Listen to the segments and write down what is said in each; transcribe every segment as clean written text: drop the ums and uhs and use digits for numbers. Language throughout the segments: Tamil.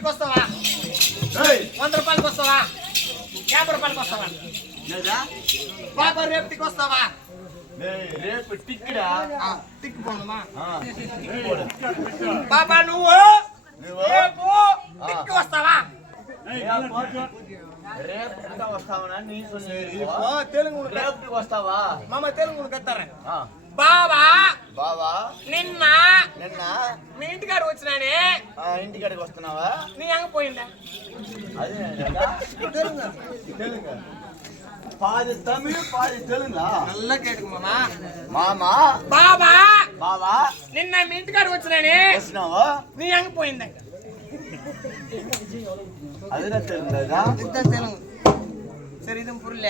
రేపటికి వస్తావా? 100 రూపాయలకి వస్తావా? 50 రూపాయలకి వస్తావా? బాబా రేపటికి వస్తావా? రేపు టిక్కిడా టిక్ పోనమ్మా. బాబా నువ్వు రేపు టిక్ వస్తావా? రేపు వస్తావా? నీ తెలుగు రేపు వస్తావా? మామ తెలుగు కత్తారా? బాబా బావా నిన్న మీ ఇంటికాడ వచ్చినానే. ఇంటికాడికి వస్తున్నావా? నీ అంగ పోయిందా? అదే తెలుగు పాది తమిళ్ పాది తెలుగా నల్ల కేటుకు మామా. మామా బాబా బావా నిన్న మీ ఇంటికాడ వచ్చినానే. వస్తున్నావా? నీ అంగ పోయిందా? அதுல தெரிஞ்சதா இதுதான் தெலுங்கு. சரி இதுவும் புரியல.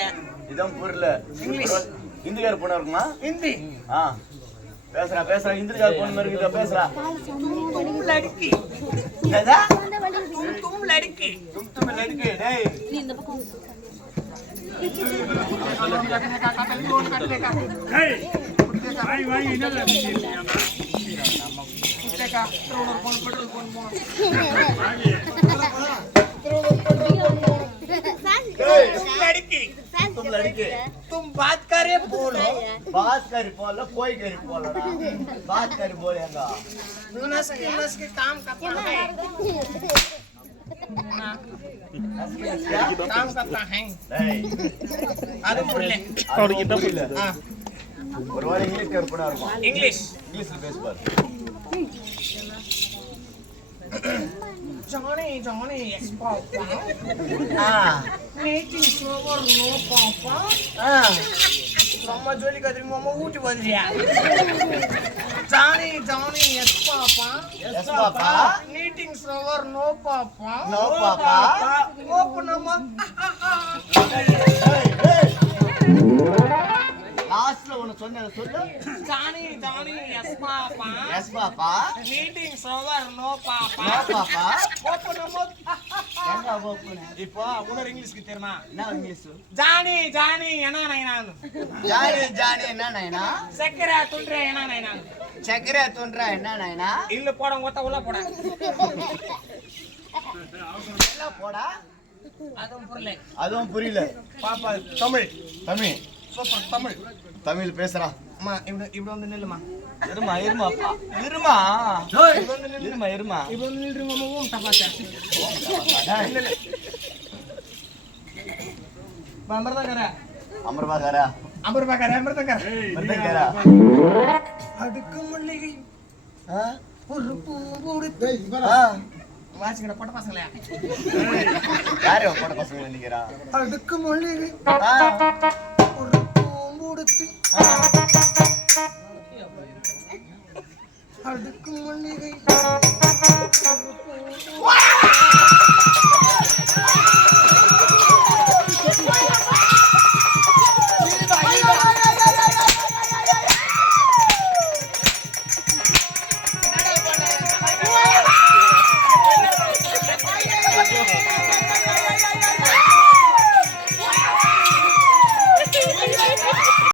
இதுவும் புரியல. இங்கிலீஷ் ஹிந்திக்கார பொண்ணு இருக்குமா? ஹிந்தி பேசுறா ஹிந்திக்கார பொண்ணு இருக்குதா? பேசுறா तुम लड़की என்னடா तुम लड़की तुम लड़की டேய் நீ இந்த பக்கம் भाई भाई इधर तुम लड़की तुम बात करे बोलो. बात कर बोलो कोई कर बोलो बात कर बोलेगा नस के काम करता है. काम करता है. அது புரியல. அவருக்கு புரியல. ஒரு வாரம் இங்கிலீஷ் கற்பனா இருக்கும். இங்கிலீஷ்ல பேசு பாரு. Johnny yes papa. Making slower no papa. Mama joli kadri mama ooty vandriya. Johnny yes papa. Yes papa. Knitting slower no papa. No papa. Open mama. லாஸ்ட்ல ஒன்னு சொன்னத சொல்லு. Johnny yes papa. Yes papa. Knitting slower no papa. No papa. Open mama. என்ன ஓபன்? இப்போ உனக்கு இங்கிலீஷ்க்கு தெரியுமா? என்ன இங்கிலீஷ்? జానీ என்ன நைனானு. జానీ என்ன நைனா? சக்கரை துண்டே என்ன நைனானு. சக்கரை துண்டா என்ன நைனா? இல்ல போட ஒத்த உள்ள போட. இல்ல போடா. அதுவும் புரியல. பாப்பா தமிழ் சூப்பர் தமிழ் பேசுறா. அம்மா இப்படி வந்து நில்லுமா. இருமா இப்படி வந்து நில்லுங்க மாமா. தப்பாச்சா. அமர்பாகர அடுக்கு மல்லிகை ஒரு பூ கொடுத்து வாசிக்கிற போட்ட பசங்களே. யாரு போட்ட பசங்க நினைக்கிறா? அடுக்கு மல்லிகை